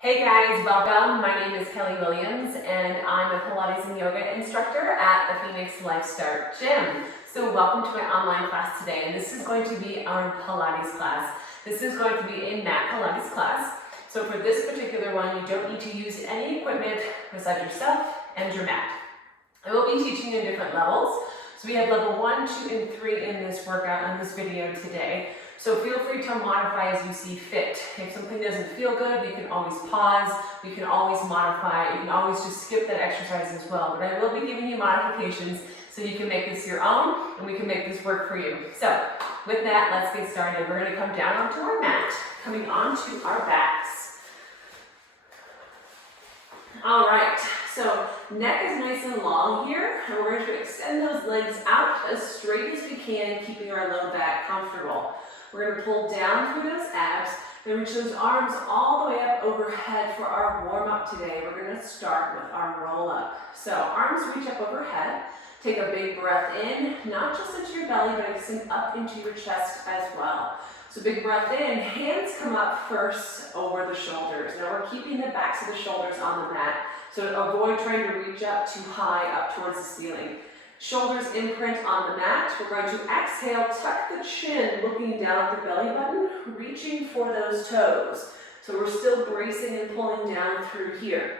Hey guys, welcome. My name is Kelly Williams and I'm a Pilates and yoga instructor at the Phoenix Life Start Gym. So welcome to my online class today, and this is going to be our Pilates class. This is going to be a mat Pilates class. So for this particular one, you don't need to use any equipment besides yourself and your mat. I will be teaching you in different levels. So we have level 1, 2, and 3 in this workout, in this video today. So feel free to modify as you see fit. If something doesn't feel good, you can always pause, you can always modify, you can always just skip that exercise as well. But I will be giving you modifications so you can make this your own and we can make this work for you. So with that, let's get started. We're going to come down onto our mat, coming onto our backs. All right, so neck is nice and long here, and we're going to extend those legs out as straight as we can, keeping our low back comfortable. We're going to pull down through those abs, then reach those arms all the way up overhead for our warm-up today. We're going to start with our roll-up. So arms reach up overhead. Take a big breath in, not just into your belly, but extend up into your chest as well. So big breath in, hands come up first over the shoulders. Now we're keeping the backs of the shoulders on the mat, so avoid trying to reach up too high up towards the ceiling. Shoulders imprint on the mat. We're going to exhale, tuck the chin, looking down at the belly button, reaching for those toes. So we're still bracing and pulling down through here.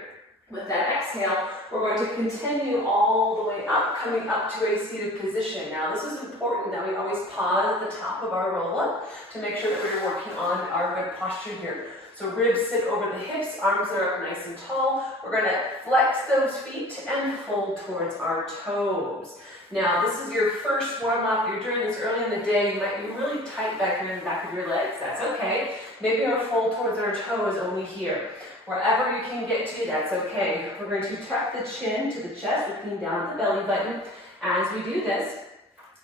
With that exhale, we're going to continue all the way up, coming up to a seated position. Now this is important that we always pause at the top of our roll-up to make sure that we're working on our good posture here. So ribs sit over the hips, arms are up nice and tall. We're going to flex those feet and fold towards our toes. Now this is your first warm-up. You're doing this early in the day. You might be really tight back here in the back of your legs. That's okay. Maybe our fold towards our toe is only here. Wherever you can get to, that's okay. We're going to tuck the chin to the chest, looking down at the belly button as we do this.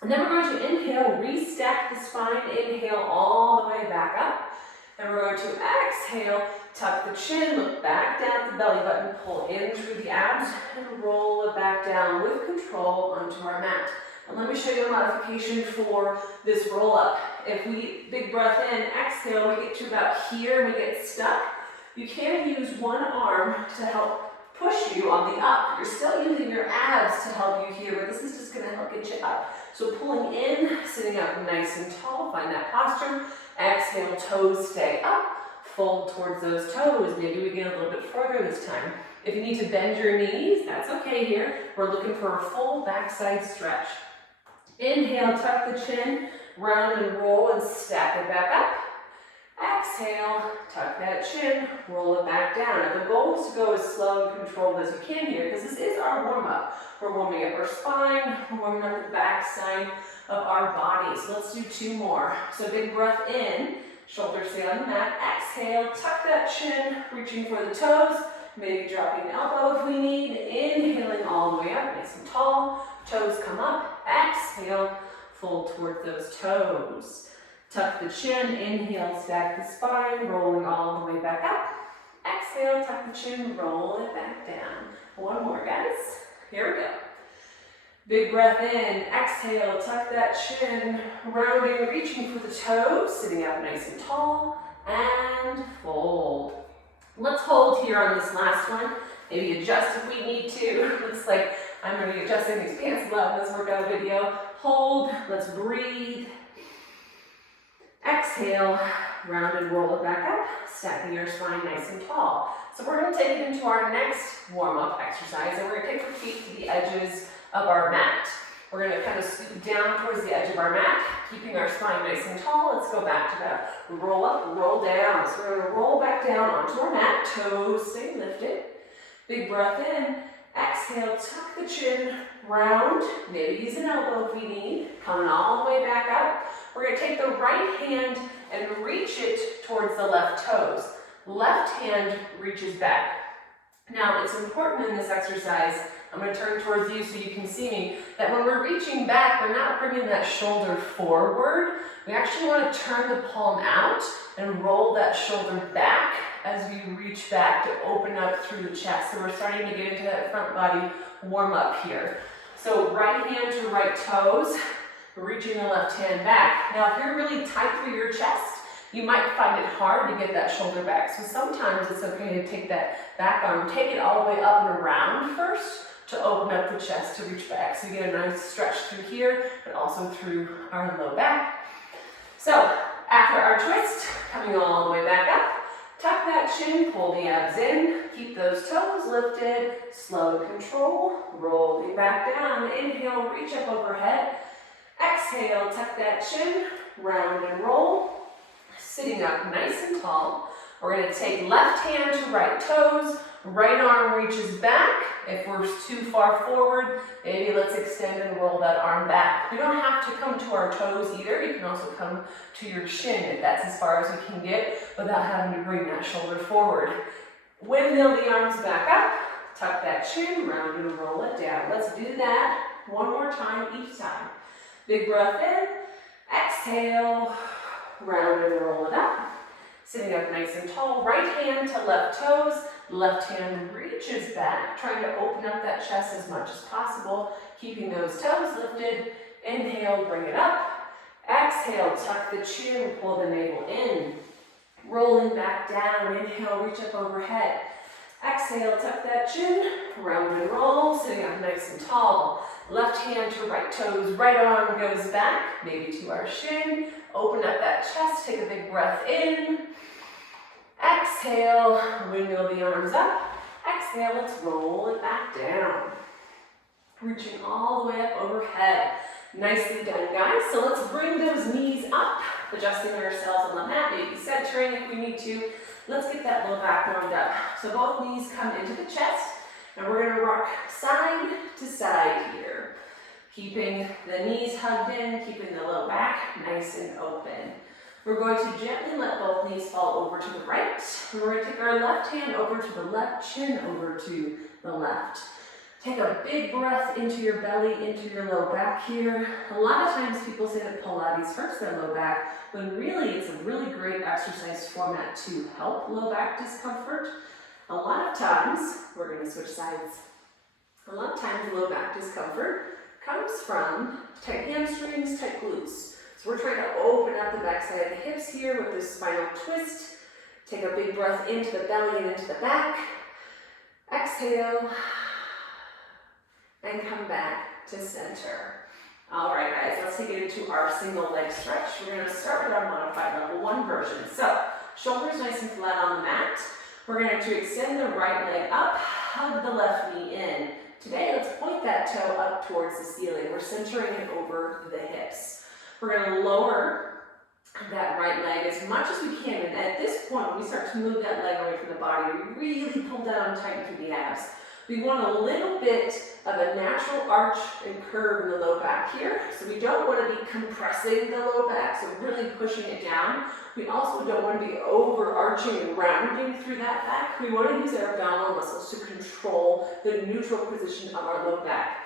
And then we're going to inhale, restack the spine, inhale all the way back up. And we're going to exhale, tuck the chin, look back down at the belly button, pull in through the abs, and roll it back down with control onto our mat. And let me show you a modification for this roll up. If we, big breath in, exhale, we get to about here, we get stuck. You can use one arm to help push you on the up. You're still using your abs to help you here, but this is just going to help get you up. So pulling in, sitting up nice and tall, find that posture. Exhale, toes stay up, fold towards those toes. Maybe we get a little bit further this time. If you need to bend your knees, that's okay here. We're looking for a full backside stretch. Inhale, tuck the chin, round and roll and stack it back up. Exhale, tuck that chin, roll it back down. Now the goal is to go as slow and controlled as you can here, because this is our warm-up. We're warming up our spine, we're warming up the back side of our body. So let's do 2 more. So big breath in, shoulders stay on the mat. Exhale, tuck that chin, reaching for the toes, maybe dropping the elbow if we need. Inhaling all the way up, nice and tall. Toes come up. Exhale, fold towards those toes. Tuck the chin, inhale, stack the spine, rolling all the way back up. Exhale, tuck the chin, roll it back down. 1 more, guys. Here we go. Big breath in, exhale, tuck that chin, rounding, reaching for the toes, sitting up nice and tall, and fold. Let's hold here on this last one. Maybe adjust if we need to. Looks like I'm going to be adjusting these pants a lot in this workout video. Hold, let's breathe. Exhale, round and roll it back up, stacking your spine nice and tall. So we're going to take it into our next warm-up exercise, and we're going to take our feet to the edges of our mat. We're going to kind of scoot down towards the edge of our mat, keeping our spine nice and tall. Let's go back to that. Roll up, roll down. So we're going to roll back down onto our mat, toes stay lifted. Big breath in, exhale, tuck the chin, round, maybe use an elbow if we need, coming all the way back up. We're going to take the right hand and reach it towards the left toes. Left hand reaches back. Now, it's important in this exercise, I'm going to turn towards you so you can see me, that when we're reaching back, we're not bringing that shoulder forward. We actually want to turn the palm out and roll that shoulder back as we reach back to open up through the chest. So we're starting to get into that front body warm up here. So right hand to right toes, reaching the left hand back. Now if you're really tight through your chest, You might find it hard to get that shoulder back, so sometimes it's okay to take that back arm, take it all the way up and around first to open up the chest to reach back. So you get a nice stretch through here, but also through our low back. So after our twist, coming all the way back up, tuck that chin, pull the abs in, keep those toes lifted, slow control, rolling back down. Inhale, reach up overhead. Exhale, tuck that chin, round and roll. Sitting up nice and tall. We're going to take left hand to right toes, right arm reaches back. If we're too far forward, maybe let's extend and roll that arm back. We don't have to come to our toes either. You can also come to your shin if that's as far as you can get without having to bring that shoulder forward. Windmill the arms back up, tuck that chin, round and roll it down. Let's do that one more time each time. Big breath in, exhale, round and roll it up. Sitting up nice and tall, right hand to left toes, left hand reaches back, trying to open up that chest as much as possible, keeping those toes lifted. Inhale, bring it up. Exhale, tuck the chin, pull the navel in. Rolling back down, inhale, reach up overhead. Exhale, tuck that chin, round and roll, sitting up nice and tall. Left hand to right toes, right arm goes back, maybe to our shin. Open up that chest, take a big breath in. Exhale, windmill the arms up. Exhale, let's roll it back down. Reaching all the way up overhead. Nicely done, guys. So let's bring those knees up, adjusting ourselves on the mat, maybe centering if we need to. Let's get that low back warmed up. So both knees come into the chest, and we're going to rock side to side here. Keeping the knees hugged in, keeping the low back nice and open. We're going to gently let both knees fall over to the right. And we're going to take our left hand over to the left, chin over to the left. Take a big breath into your belly, into your low back here. A lot of times people say that Pilates hurts their low back, when really it's a really great exercise format to help low back discomfort. A lot of times, we're going to switch sides. A lot of times low back discomfort comes from tight hamstrings, tight glutes. So we're trying to open up the backside of the hips here with this spinal twist. Take a big breath into the belly and into the back. Exhale. And come back to center. All right, guys, let's take it into our single leg stretch. We're going to start with our modified level 1 version. So, shoulders nice and flat on the mat. We're going to extend the right leg up, hug the left knee in. Today, let's point that toe up towards the ceiling. We're centering it over the hips. We're going to lower that right leg as much as we can. And at this point, when we start to move that leg away from the body, we really pull down tight through the abs. We want a little bit of a natural arch and curve in the low back here. So we don't want to be compressing the low back, so really pushing it down. We also don't want to be overarching and rounding through that back. We want to use our abdominal muscles to control the neutral position of our low back.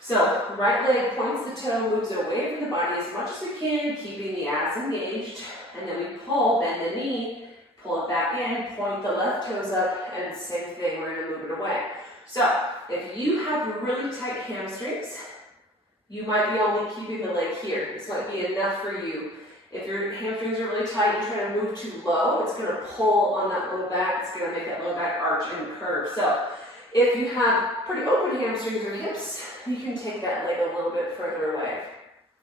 So right leg points the toe, moves away from the body as much as we can, keeping the abs engaged. And then we pull, bend the knee, pull it back in, point the left toes up, and same thing, we're going to move it away. So, if you have really tight hamstrings, you might be only keeping the leg here. This might be enough for you. If your hamstrings are really tight and you're trying to move too low, it's going to pull on that low back. It's going to make that low back arch and curve. So, if you have pretty open hamstrings or hips, you can take that leg a little bit further away.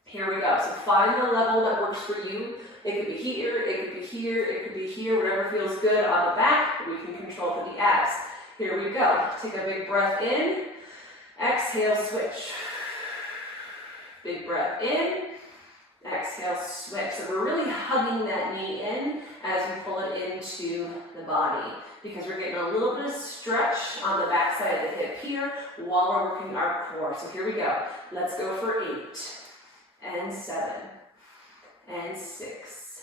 Here we go. So, find the level that works for you. It could be here, it could be here, it could be here, whatever feels good on the back. We can control for the abs. Here we go. Take a big breath in. Exhale, switch. Big breath in. Exhale, switch. So we're really hugging that knee in as we pull it into the body, because we're getting a little bit of stretch on the back side of the hip here while we're working our core. So here we go. Let's go for 8 and 7 and 6.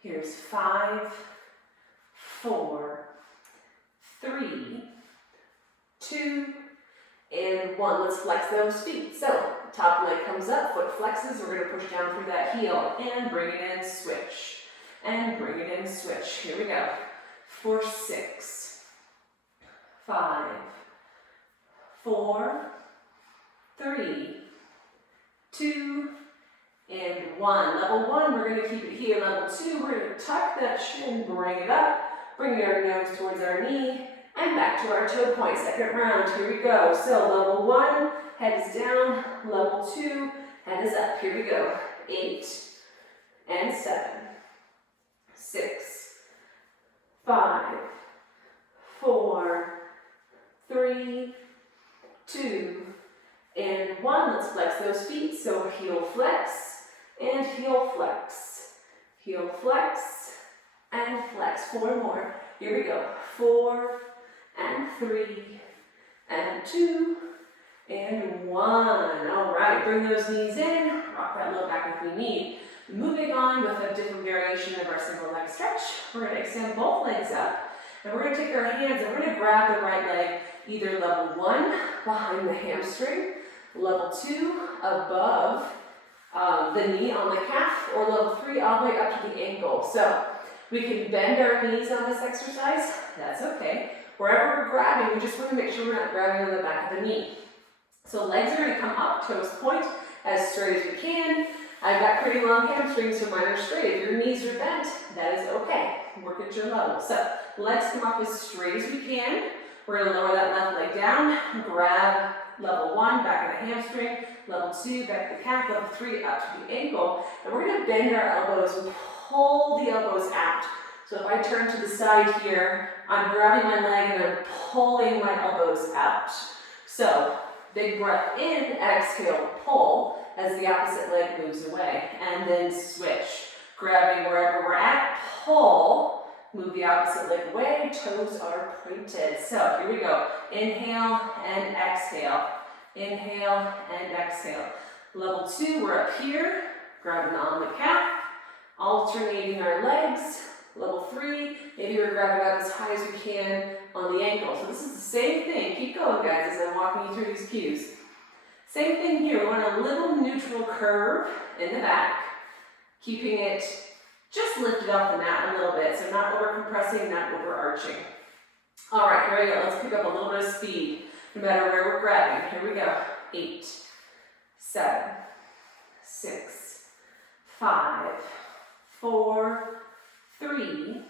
Here's 5, 4, 3, 2, and 1. Let's flex those feet. So, top leg comes up, foot flexes. We're going to push down through that heel and bring it in, switch. And bring it in, switch. Here we go. For 6, 5, 4, 3, 2, and 1. Level 1, we're going to keep it here. Level 2, we're going to tuck that shin, bring it up, bring our nose towards our knee, and back to our toe point. Second round, here we go. So level 1, head is down. Level 2, head is up. Here we go. 8 and 7, 6, 5, 4, 3, 2, and 1. Let's flex those feet. So heel flex and heel flex. Heel flex and flex. 4 more. Here we go. 4 and 3 and 2 and 1. All right, bring those knees in. Rock that low back if we need. Moving on with a different variation of our single leg stretch. We're going to extend both legs up. And we're going to take our hands and we're going to grab the right leg, either level 1 behind the hamstring, level 2 above the knee on the calf, or level 3 all the way up to the ankle. So we can bend our knees on this exercise. That's okay. Wherever we're grabbing, we just want to make sure we're not grabbing on the back of the knee. So legs are going to come up, toes point, as straight as we can. I've got pretty long hamstrings, so mine are straight. If your knees are bent, that is okay. Work at your level. So legs come up as straight as we can. We're going to lower that left leg down, grab level 1, back of the hamstring, level 2, back of the calf, level 3, up to the ankle. And we're going to bend our elbows and pull the elbows out. So if I turn to the side here, I'm grabbing my leg and I'm pulling my elbows out. So big breath in, exhale, pull as the opposite leg moves away. And then switch. Grabbing wherever we're at, pull, move the opposite leg away, toes are pointed. So here we go. Inhale and exhale. Inhale and exhale. Level 2, we're up here, grabbing on the calf, alternating our legs. Level 3, maybe we're grabbing up as high as we can on the ankle. So this is the same thing. Keep going, guys, as I'm walking you through these cues. Same thing here. We want a little neutral curve in the back, keeping it just lifted off the mat a little bit. So not over compressing, not overarching. All right, here we go. Let's pick up a little bit of speed, no matter where we're grabbing. Here we go. 8, 7, 6, 5, 4, 3,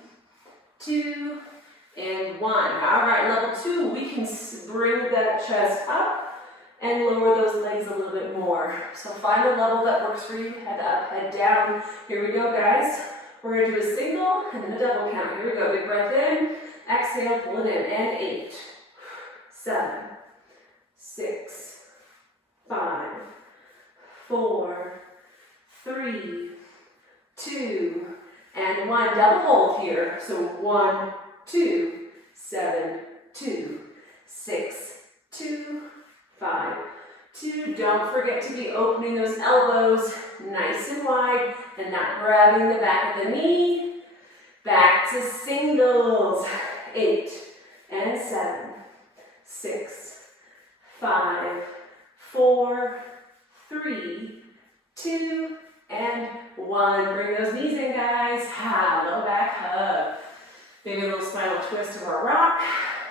2, and 1. All right, level 2, we can bring that chest up and lower those legs a little bit more. So find a level that works for you. Head up, head down. Here we go, guys. We're going to do a single and then a double count. Here we go. Big breath in. Exhale, pull it in. And 8, 7, 6, 5, 4, 3, 2, and 1. Double hold here. So 1, 2, 7, 2, 6, 2, 5, 2. Don't forget to be opening those elbows nice and wide and not grabbing the back of the knee. Back to singles. 8 and 7, 6, 5, 4, 3, 2, and 1. Bring those knees in, guys. Low back hug. Maybe a little spinal twist of our rock.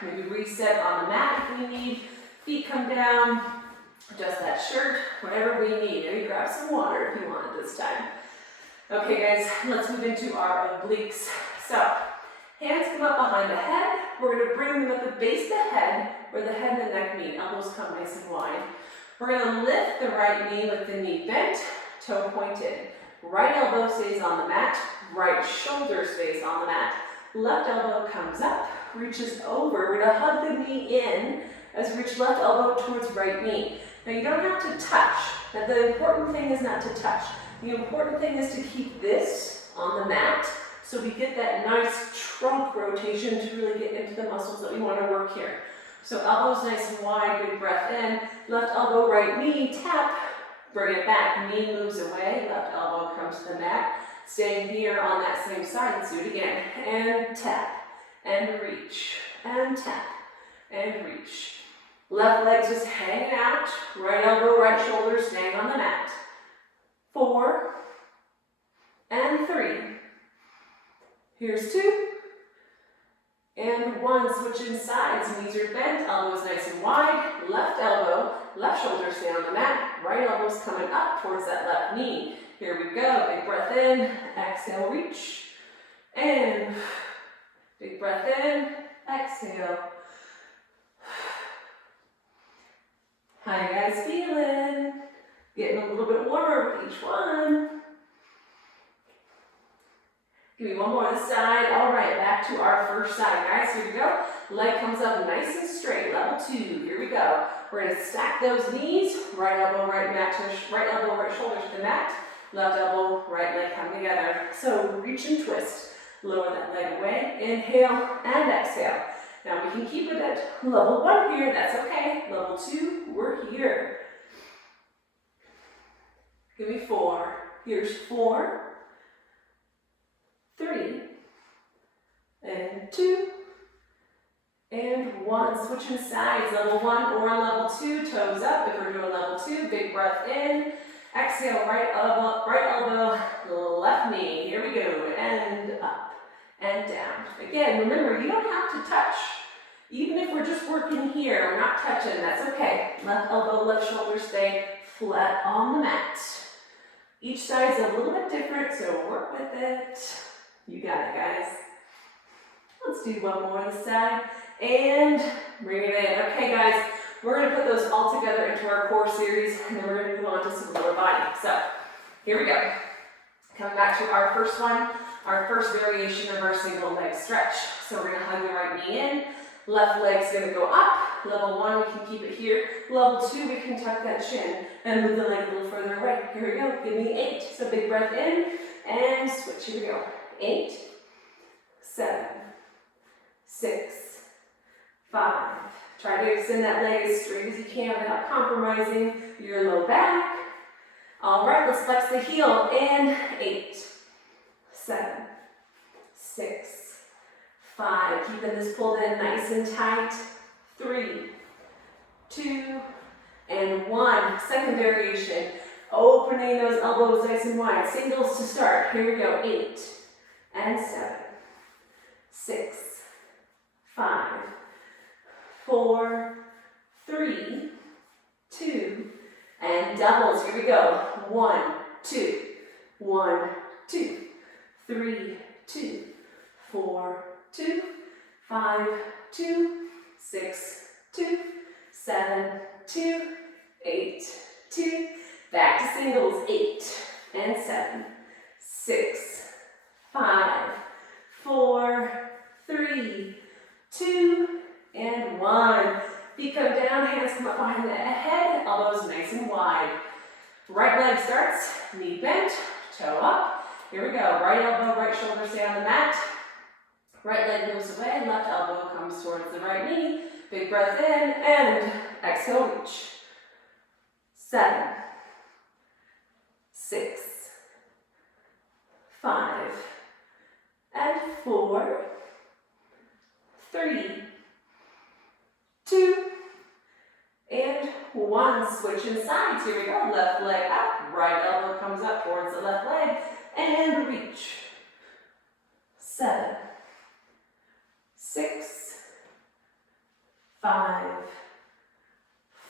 Maybe reset on the mat if we need. Feet come down. Adjust that shirt. Whatever we need. Maybe grab some water if you want it this time. Okay, guys. Let's move into our obliques. So, hands come up behind the head. We're going to bring them at the base of the head where the head and the neck meet. Elbows come nice and wide. We're going to lift the right knee with the knee bent, toe pointed. Right elbow stays on the mat. Right shoulder stays on the mat. Left elbow comes up, reaches over. We're going to hug the knee in as we reach left elbow towards right knee. Now you don't have to touch. Now the important thing is not to touch. The important thing is to keep this on the mat so we get that nice trunk rotation to really get into the muscles that we want to work here. So elbows nice and wide, big breath in. Left elbow, right knee, tap. Bring it back, knee moves away, left elbow comes to the mat. Staying here on that same side, let's do it again. And tap, and reach, and tap, and reach. Left leg just hanging out, right elbow, right shoulder staying on the mat. 4, and 3. Here's 2, and 1. Switching sides, knees are bent, elbows nice and wide. Left elbow, left shoulder stay on the mat. Right elbow's coming up towards that left knee. Here we go. Big breath in. Exhale, reach. And big breath in. Exhale. How you guys feeling? Getting a little bit warmer with each one. Give me one more this side. All right, back to our first side, guys. Here we go. Leg comes up nice and straight. Level 2. Here we go. We're gonna stack those knees. Right elbow, right mat to right elbow, right shoulder to the mat. Left elbow, right leg come together. So reach and twist. Lower that leg away. Inhale and exhale. Now we can keep it at level 1 here. That's okay. Level 2, we're here. Give me 4. Here's 4. 3, and 2, and 1. Switching sides, level 1 or level 2, toes up if we're doing level 2. Big breath in, exhale, right elbow, left knee. Here we go, and up and down. Again, remember, you don't have to touch. Even if we're just working here, we're not touching, that's okay. Left elbow, left shoulder stay flat on the mat. Each side's a little bit different, so work with it. You got it, guys. Let's do one more on this side. And bring it in. Okay, guys, we're going to put those all together into our core series, and then we're going to move on to some lower body. So, here we go. Coming back to our first one, our first variation of our single leg stretch. So we're going to hug the right knee in. Left leg's going to go up. Level 1, we can keep it here. Level 2, we can tuck that chin and move the leg a little further away. Here we go. Give me 8. So big breath in and switch. Here we go. 8, 7, 6, 5. Try to extend that leg as straight as you can without compromising your low back. All right, let's flex the heel. And 8, 7, 6, 5. Keeping this pulled in nice and tight. 3, 2, and 1. Second variation. Opening those elbows nice and wide. Singles to start. Here we go. 8. And 7, 6, 5, 4, 3, 2, and doubles. Here we go. 1, 2, 1, 2, 3, 2, 4, 2, 5, 2, 6, 2, 7, 2, 8, 2. Back to singles. 8 and 7, 6, 5, 4, 3, 2, and 1. Feet come down, hands come up behind the head, elbows nice and wide. Right leg starts, knee bent, toe up. Here we go. Right elbow, right shoulder stay on the mat. Right leg moves away, left elbow comes towards the right knee. Big breath in and exhale, reach. 7, 6, 5, and 4, 3, 2, and 1. Switching sides. Here we go. Left leg up. Right elbow comes up towards the left leg. And reach. 7, 6, 5,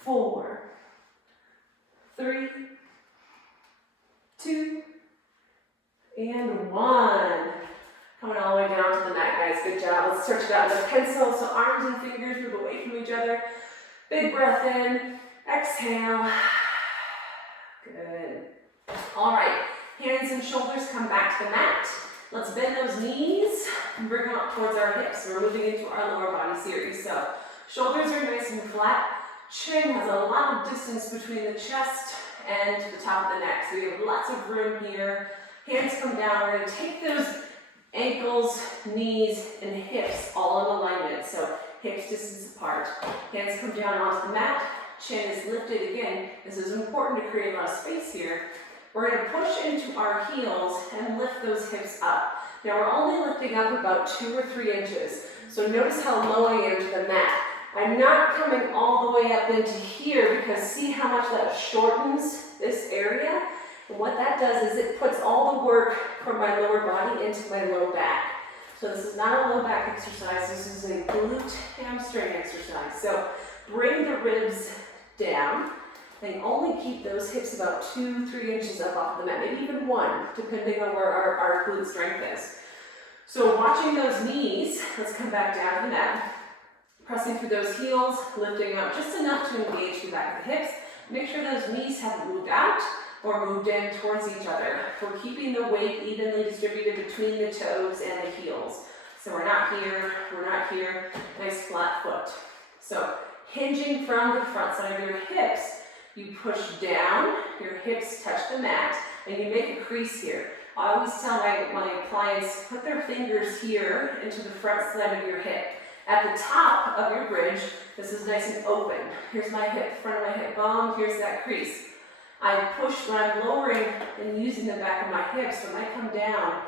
4, 3, 2, and 1. Coming all the way down to the mat, guys. Good job. Let's stretch it out with a pencil. So arms and fingers move away from each other. Big breath in. Exhale. Good. All right. Hands and shoulders come back to the mat. Let's bend those knees and bring them up towards our hips. We're moving into our lower body series. So shoulders are nice and flat. Chin has a lot of distance between the chest and the top of the neck. So we have lots of room here. Hands come down. We're going to take those ankles, knees, and hips all in alignment. So hips distance apart. Hands come down onto the mat. Chin is lifted again. This is important to create a lot of space here. We're going to push into our heels and lift those hips up. Now we're only lifting up about 2 or 3 inches. So notice how low I am to the mat. I'm not coming all the way up into here because see how much that shortens this area? And what that does is it puts all the work from my lower body into my low back. So this is not a low back exercise, this is a glute hamstring exercise. So bring the ribs down and only keep those hips about 2-3 inches up off the mat, maybe even 1, depending on where our glute strength is. So watching those knees, let's come back down to the mat, pressing through those heels, lifting up just enough to engage the back of the hips. Make sure those knees haven't moved out or moved in towards each other. We're keeping the weight evenly distributed between the toes and the heels. So we're not here, nice flat foot. So hinging from the front side of your hips, you push down, your hips touch the mat, and you make a crease here. I always tell my clients, put their fingers here into the front side of your hip. At the top of your bridge, this is nice and open. Here's my hip, front of my hip bone, here's that crease. I push when I'm lowering and using the back of my hips. When I come down,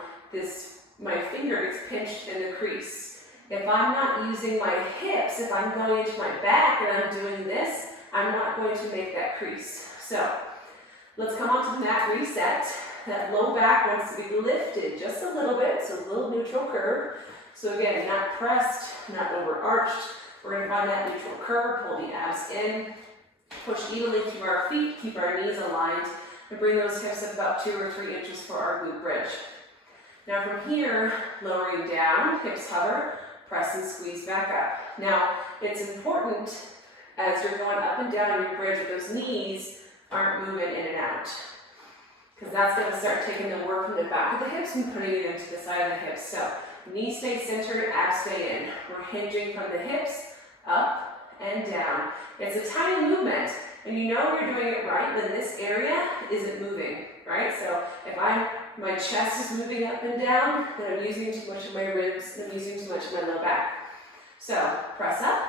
my finger gets pinched in the crease. If I'm not using my hips, if I'm going into my back and I'm doing this, I'm not going to make that crease. So let's come onto the mat, reset. That low back wants to be lifted just a little bit, so a little neutral curve. So again, not pressed, not overarched. We're going to find that neutral curve, pull the abs in, push evenly through our feet, keep our knees aligned, and bring those hips up about 2 or 3 inches for our glute bridge. Now from here, lowering down, hips hover, press and squeeze back up. Now, it's important as you're going up and down your bridge that those knees aren't moving in and out, because that's going to start taking the work from the back of the hips and putting it into the side of the hips. So knees stay centered, abs stay in. We're hinging from the hips, up and down. It's a tiny movement, and you know you're doing it right when this area isn't moving, right? So if my chest is moving up and down, then I'm using too much of my ribs, I'm using too much of my low back. So press up,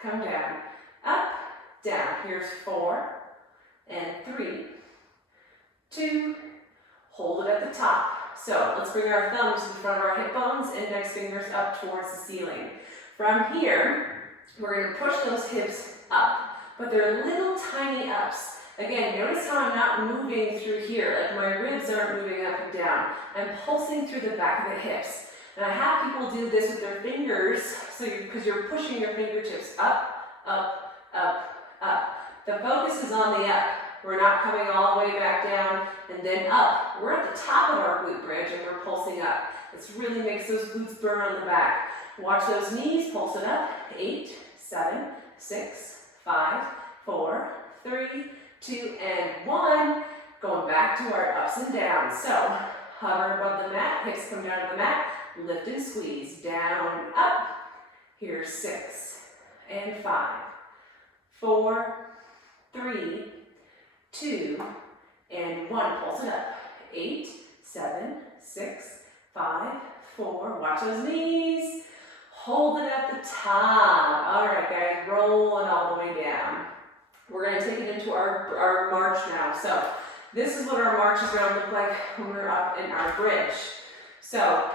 come down, up, down. Here's 4 and 3, 2, hold it at the top. So let's bring our thumbs to the front of our hip bones, index fingers up towards the ceiling. From here, we're going to push those hips up, but they're little tiny ups. Again, notice how I'm not moving through here, like my ribs aren't moving up and down. I'm pulsing through the back of the hips. And I have people do this with their fingers, because you're pushing your fingertips up, up, up, up. The focus is on the up. We're not coming all the way back down and then up. We're at the top of our glute bridge and we're pulsing up. This really makes those glutes burn on the back. Watch those knees, pulse it up. 8, 7, 6, 5, 4, 3, 2, and 1. Going back to our ups and downs. So hover above the mat, hips come down to the mat, lift and squeeze, down, up. Here's 6 and 5, 4, 3, 2, and 1. Pulse it up. 8, 7, 6, 5, 4. Watch those knees. Hold it at the top. All right, guys, roll it all the way down. We're going to take it into our march now. So this is what our march is going to look like when we're up in our bridge. So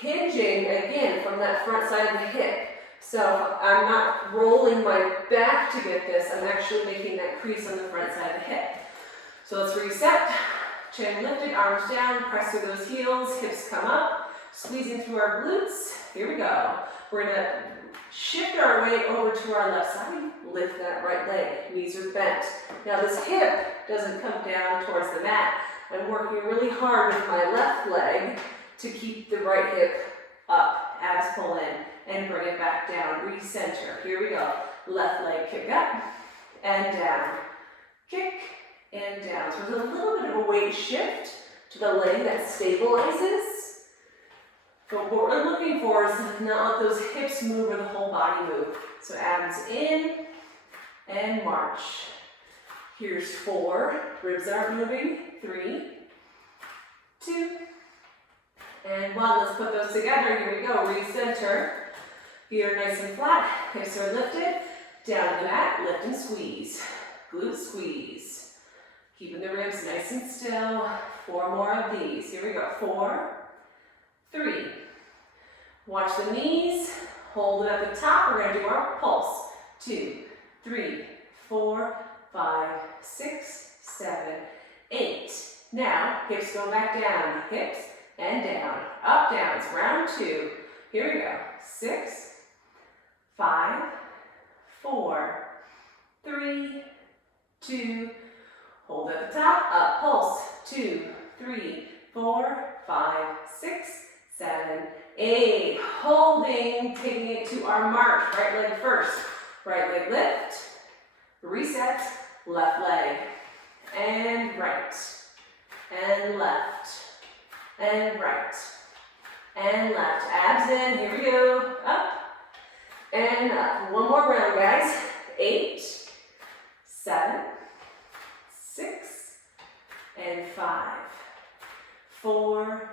hinging, again, from that front side of the hip. So I'm not rolling my back to get this, I'm actually making that crease on the front side of the hip. So let's reset, chin lifted, arms down, press through those heels, hips come up, squeezing through our glutes. Here we go. We're going to shift our weight over to our left side, lift that right leg, knees are bent. Now this hip doesn't come down towards the mat. I'm working really hard with my left leg to keep the right hip up, abs pull in, and bring it back down, recenter. Here we go. Left leg kick up and down. Kick and down. So there's a little bit of a weight shift to the leg that stabilizes. But what we're looking for is not let those hips move or the whole body move. So abs in and march. Here's 4. Ribs aren't moving. 3, 2, and 1. Let's put those together. Here we go. Recenter. Feet are nice and flat, hips are lifted, down to the mat, lift and squeeze, glute squeeze. Keeping the ribs nice and still. 4 more of these. Here we go. 4, 3. Watch the knees, hold it at the top. We're going to do our pulse. 2, 3, 4, 5, 6, 7, 8. Now, hips go back down, hips and down, up, down. It's round 2. Here we go. 6, 5, 4, 3, 2, hold at the top, up, pulse, 2, 3, 4, 5, 6, 7, 8, holding, taking it to our march, right leg first, right leg lift, reset, left leg, and right, and left, and right, and left, abs in, here we go, up, and up, one more round guys, 8, 7, 6, and 5, 4,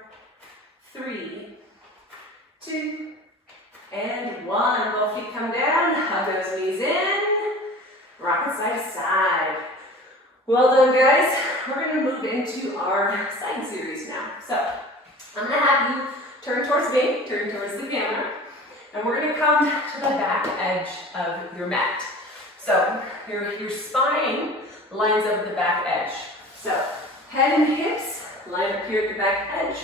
3, 2, and 1. Both feet come down, hug those knees in, rocking side to side. Well done guys. We're going to move into our side series now. So I'm going to have you turn towards me, turn towards the camera, and we're going to come to the back edge of your mat. So your spine lines up at the back edge. So head and hips line up here at the back edge.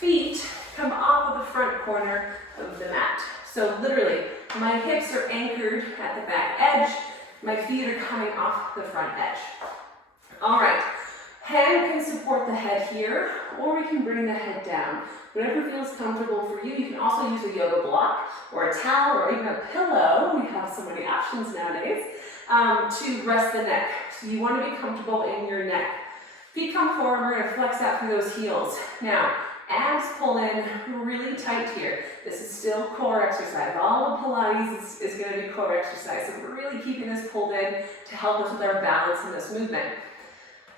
Feet come off of the front corner of the mat. So literally, my hips are anchored at the back edge. My feet are coming off the front edge. All right, hand can support the head here, or we can bring the head down. Whatever feels comfortable for you. You can also use a yoga block, or a towel, or even a pillow. We have so many options nowadays, to rest the neck. So you want to be comfortable in your neck. Feet come forward, we're going to flex out through those heels. Now, abs pull in really tight here. This is still core exercise. All of Pilates is going to be core exercise. So we're really keeping this pulled in to help us with our balance in this movement.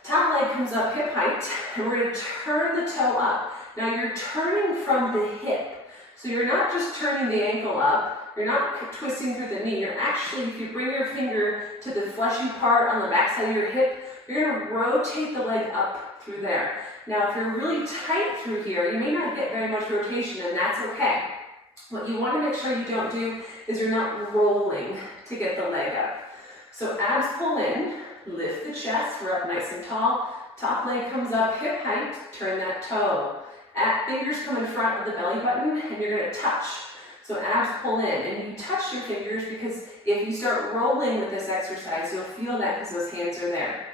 Top leg comes up hip height, and we're going to turn the toe up. Now you're turning from the hip. So you're not just turning the ankle up, you're not twisting through the knee. You're actually, if you bring your finger to the fleshy part on the back side of your hip, you're going to rotate the leg up through there. Now, if you're really tight through here, you may not get very much rotation, and that's okay. What you want to make sure you don't do is you're not rolling to get the leg up. So abs pull in, lift the chest, we're up nice and tall. Top leg comes up, hip height, turn that toe. Fingers come in front of the belly button, and you're going to touch. So abs pull in, and you touch your fingers because if you start rolling with this exercise, you'll feel that because those hands are there.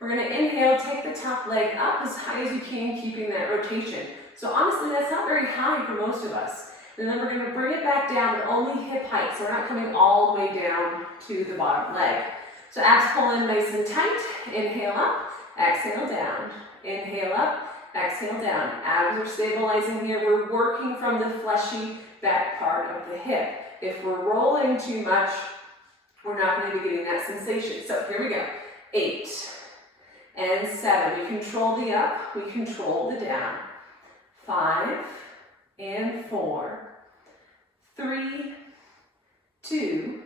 We're going to inhale, take the top leg up as high as you can, keeping that rotation. So honestly, that's not very high for most of us. And then we're going to bring it back down, but only hip height. So we're not coming all the way down to the bottom leg. So abs pull in nice and tight. Inhale up, exhale down. Inhale up, exhale down. Abs are stabilizing here. We're working from the fleshy back part of the hip. If we're rolling too much, we're not going to be getting that sensation. So here we go. 8 and 7. We control the up, we control the down. 5 and 4. 3, 2,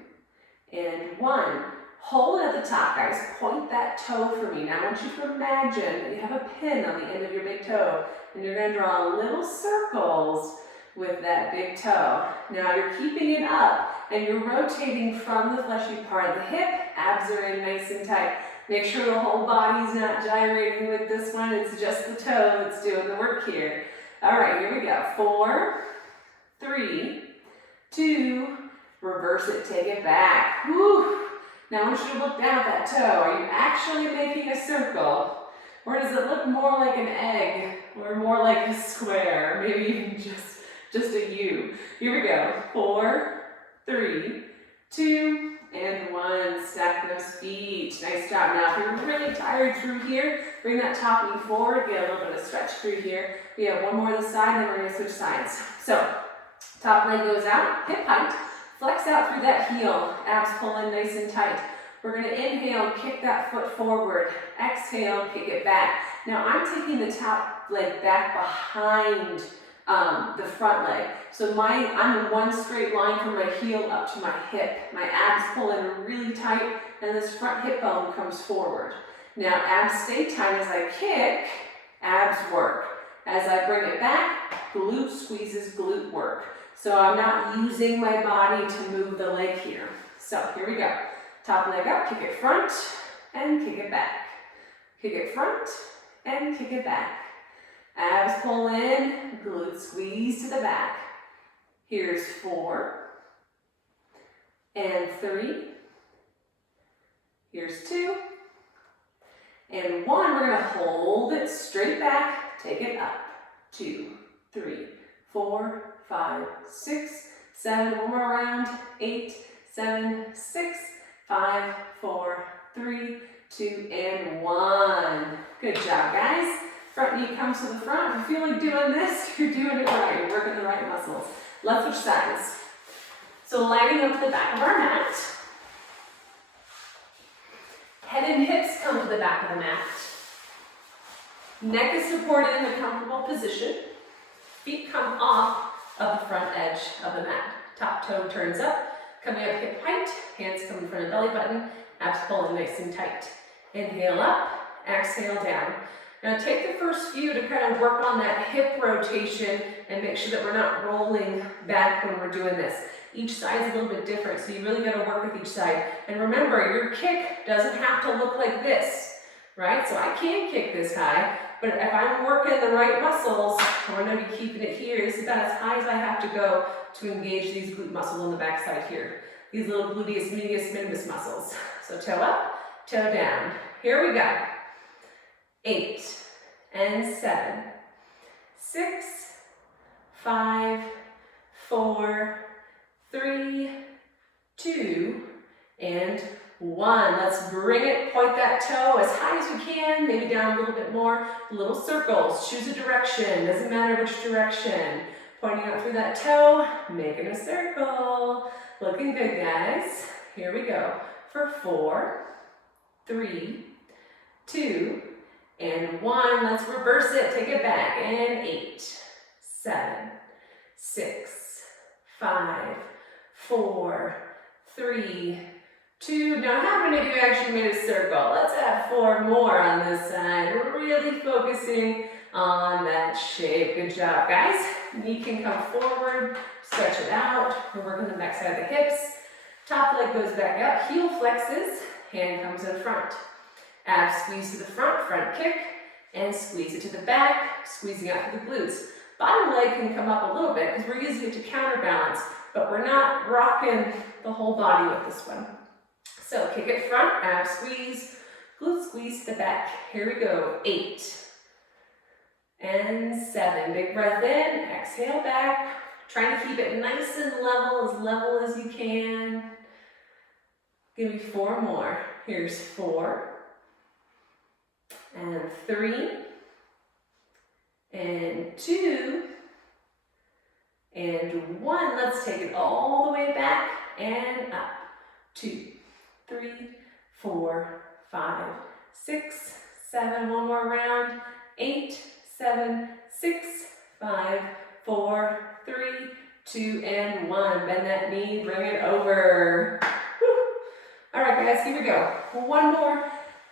and 1. Hold it at the top, guys. Point that toe for me. Now I want you to imagine that you have a pin on the end of your big toe, and you're going to draw little circles with that big toe. Now you're keeping it up, and you're rotating from the fleshy part of the hip. Abs are in nice and tight. Make sure the whole body's not gyrating with this one. It's just the toe that's doing the work here. All right, here we go. 4, 3, 2, reverse it, take it back. Woo. Now I want you to look down at that toe. Are you actually making a circle? Or does it look more like an egg? Or more like a square? Maybe even just a U. Here we go. 4, 3, 2, and 1. Stack those feet. Nice job. Now if you're really tired through here, bring that top knee forward. Get a little bit of stretch through here. We have one more this side, then we're going to switch sides. So top leg goes out, hip height. Flex out through that heel, abs pull in nice and tight. We're going to inhale, kick that foot forward. Exhale, kick it back. Now I'm taking the top leg back behind the front leg. So I'm in one straight line from my heel up to my hip. My abs pull in really tight, and this front hip bone comes forward. Now abs stay tight as I kick, abs work. As I bring it back, glute squeezes, glute work. So I'm not using my body to move the leg here. So here we go. Top leg up, kick it front, and kick it back. Kick it front, and kick it back. Abs pull in, glute squeeze to the back. Here's 4, and 3. Here's 2, And 1, we're gonna hold it straight back, take it up. 2, 3, 4, 5, 6, 7, one more round. 8, 7, 6, 5, 4, 3, 2, and 1. Good job, guys. Front knee comes to the front. If you feel like doing this, you're doing it right. You're working the right muscles. Let's switch sides. So lining up to the back of our mat. Head and hips come to the back of the mat. Neck is supported in a comfortable position. Feet come off of the front edge of the mat. Top toe turns up, coming up hip height. Hands come in front of the belly button. Abs pulling nice and tight. Inhale up, exhale down. Now take the first few to kind of work on that hip rotation and make sure that we're not rolling back when we're doing this. Each side is a little bit different, so you really got to work with each side. And remember, your kick doesn't have to look like this, right? So I can kick this high, but if I'm working the right muscles, I'm going to be keeping it here. This is about as high as I have to go to engage these glute muscles on the back side here. These little gluteus medius minimus muscles. So toe up, toe down. Here we go. 8 and 7, 6, 5, 4, 3, 2, and 1. Let's bring it, point that toe as high as we can, maybe down a little bit more. Little circles, choose a direction, doesn't matter which direction. Pointing out through that toe, making a circle. Looking good, guys. Here we go. For 4, 3, 2, and 1. Let's reverse it, take it back. And 8, 7, 6, 5, 4, 3, 2. Now how many of you actually made a circle? Let's add 4 more on this side. We're really focusing on that shape. Good job, guys. Knee can come forward, stretch it out. We're working the back side of the hips. Top leg goes back up, heel flexes, hand comes in front. Abs squeeze to the front, front kick, and squeeze it to the back, squeezing out through the glutes. Bottom leg can come up a little bit because we're using it to counterbalance, but we're not rocking the whole body with this one. So kick it front, ab squeeze, glute squeeze to the back. Here we go. 8 and 7. Big breath in, exhale back. Trying to keep it nice and level as you can. Give me 4 more. Here's 4 and 3 and 2 and 1. Let's take it all the way back and up. 2, 3, 4, 5, 6, 7. One more round. 8, 7, 6, 5, 4, 3, 2, and 1. Bend that knee, bring it over. Whew. All right, guys, here we go. 1 more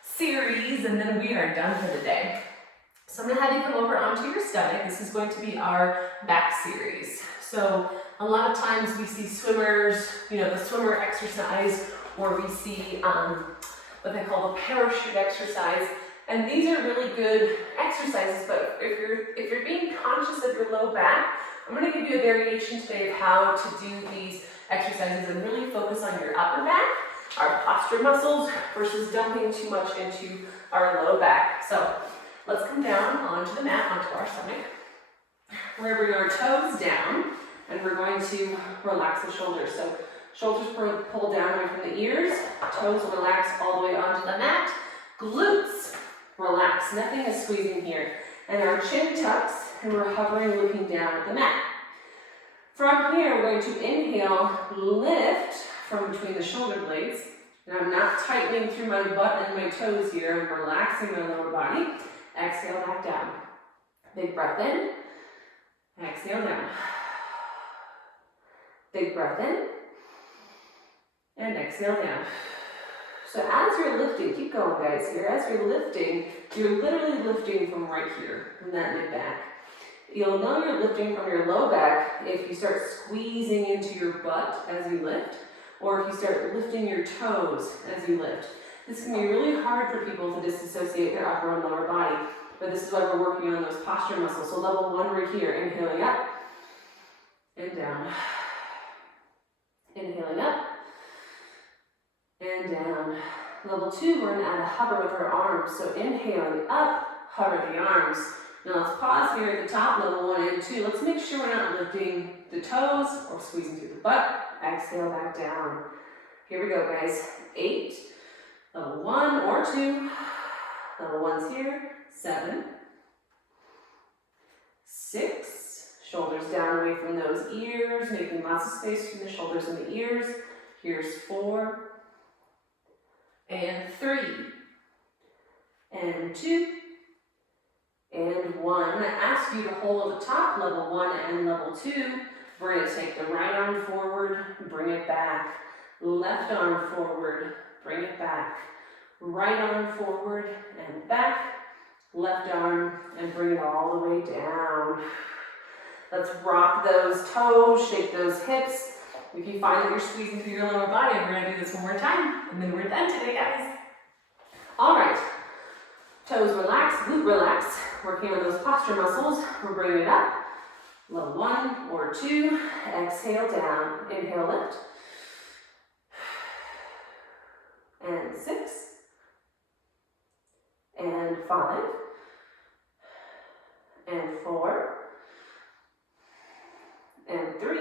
series, and then we are done for the day. So I'm gonna have you come over onto your stomach. This is going to be our back series. So a lot of times we see swimmers, the swimmer exercise, or we see what they call the parachute exercise. And these are really good exercises, but if you're being conscious of your low back, I'm going to give you a variation today of how to do these exercises and really focus on your upper back, our posture muscles, versus dumping too much into our low back. So let's come down onto the mat, onto our stomach. We're bringing our toes down, and we're going to relax the shoulders. So shoulders pull down away from the ears, toes relax all the way onto the mat, glutes relax, nothing is squeezing here. And our chin tucks, and we're hovering, looking down at the mat. From here, we're going to inhale, lift from between the shoulder blades. And I'm not tightening through my butt and my toes here. I'm relaxing my lower body. Exhale back down. Big breath in. Exhale down. Big breath in. And exhale down. So as you're lifting, keep going, guys, here. As you're lifting, you're literally lifting from right here, from that mid back. You'll know you're lifting from your low back if you start squeezing into your butt as you lift, or if you start lifting your toes as you lift. This can be really hard for people to disassociate their upper and lower body, but this is why we're working on those posture muscles. So level 1 right here, inhaling up and down. Inhaling up and down. Level 2, we're gonna add a hover with our arms. So inhaling up, hover the arms. Now let's pause here at the top, level 1 and 2. Let's make sure we're not lifting the toes or squeezing through the butt. Exhale back down. Here we go, guys. 8, level 1 or 2. Level 1's here. 7, 6, shoulders down away from those ears, making lots of space between the shoulders and the ears. Here's 4, and 3, and 2, and 1. I'm going to ask you to hold at the top, level 1 and level 2. We're going to take the right arm forward, bring it back. Left arm forward, bring it back. Right arm forward and back. Left arm and bring it all the way down. Let's rock those toes, shake those hips. If you find that you're squeezing through your lower body, we're going to do this one more time, and then we're done today, guys. All right, toes relax, glute relax. Working on those posture muscles. We're bringing it up. Level 1 or 2. Exhale down. Inhale, lift. And 6. And 5. And 4. And 3.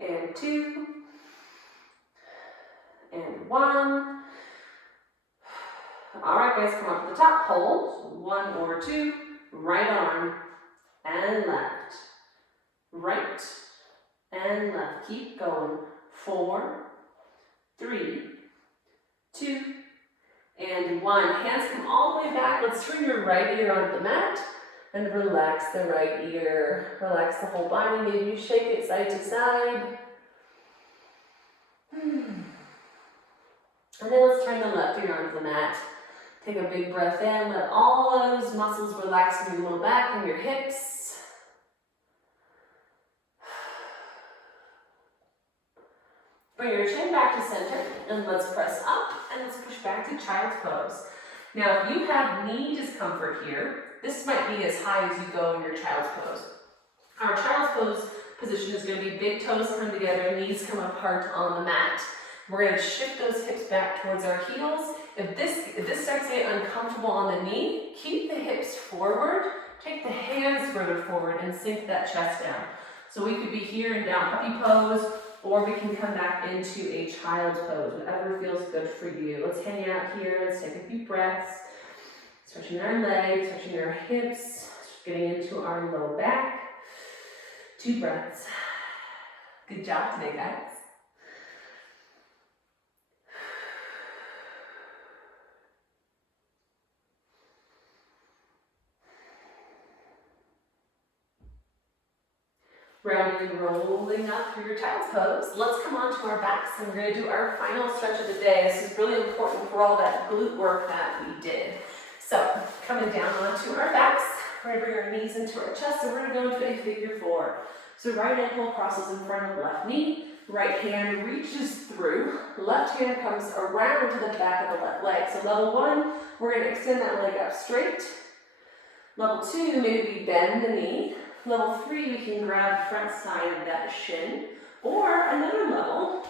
And 2. And 1. All right, guys, come up to the top. Hold. 1 or 2. Right arm and left. Right and left. Keep going. 4, 3, 2, and 1. Hands come all the way back. Let's turn your right ear onto the mat and relax the right ear. Relax the whole body. Maybe you shake it side to side. And then let's turn the left ear onto the mat. Take a big breath in. Let all those muscles relax in your low back and your hips. Bring your chin back to center and let's press up and let's push back to child's pose. Now, if you have knee discomfort here, this might be as high as you go in your child's pose. Our child's pose position is going to be big toes come together, knees come apart on the mat. We're going to shift those hips back towards our heels. If this starts to get uncomfortable on the knee, keep the hips forward, take the hands further forward and sink that chest down. So we could be here in down puppy pose, or we can come back into a child's pose, whatever feels good for you. Let's hang out here, let's take a few breaths, stretching our legs, stretching our hips, getting into our low back. 2 breaths. Good job today, guys. Rounding and rolling up through your child's pose. Let's come onto our backs and we're going to do our final stretch of the day. This is really important for all that glute work that we did. So, coming down onto our backs, we're going to bring our knees into our chest and we're going to go into a figure 4. So right ankle crosses in front of left knee, right hand reaches through, left hand comes around to the back of the left leg. So level 1, we're going to extend that leg up straight. Level 2, maybe we bend the knee. Level 3, we can grab the front side of that shin. Or another level,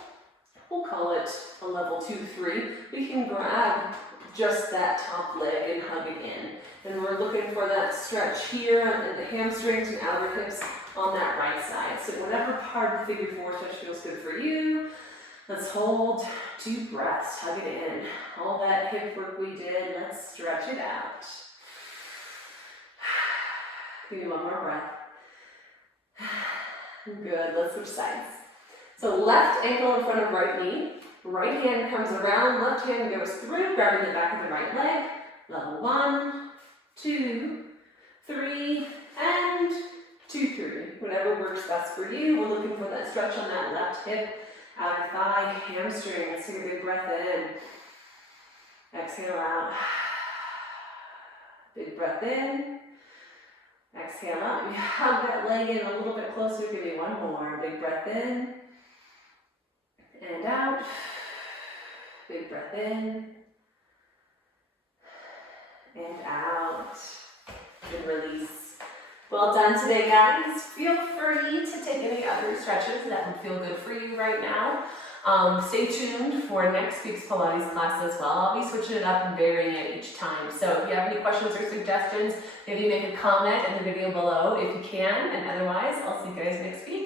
we'll call it a level 2, 3, we can grab just that top leg and hug it in. And we're looking for that stretch here in the hamstrings and outer hips on that right side. So whatever part of the figure 4 stretch feels good for you. Let's hold 2 breaths, hug it in. All that hip work we did, let's stretch it out. Give me one more breath. Good, let's switch sides. So left ankle in front of right knee, right hand comes around, left hand goes through, grabbing the back of the right leg. Level 1, 2, 3, and 2, 3. Whatever works best for you. We're looking for that stretch on that left hip, outer thigh, hamstring. Let's take a big breath in. Exhale out. Big breath in. Exhale out. We hug that leg in a little bit closer. Give me one more. Big breath in. And out. Big breath in. And out. Good release. Well done today, guys. Feel free to take any other stretches that would feel good for you right now. Stay tuned for next week's Pilates class as well. I'll be switching it up and varying it each time. So if you have any questions or suggestions, maybe make a comment in the video below if you can, and otherwise I'll see you guys next week.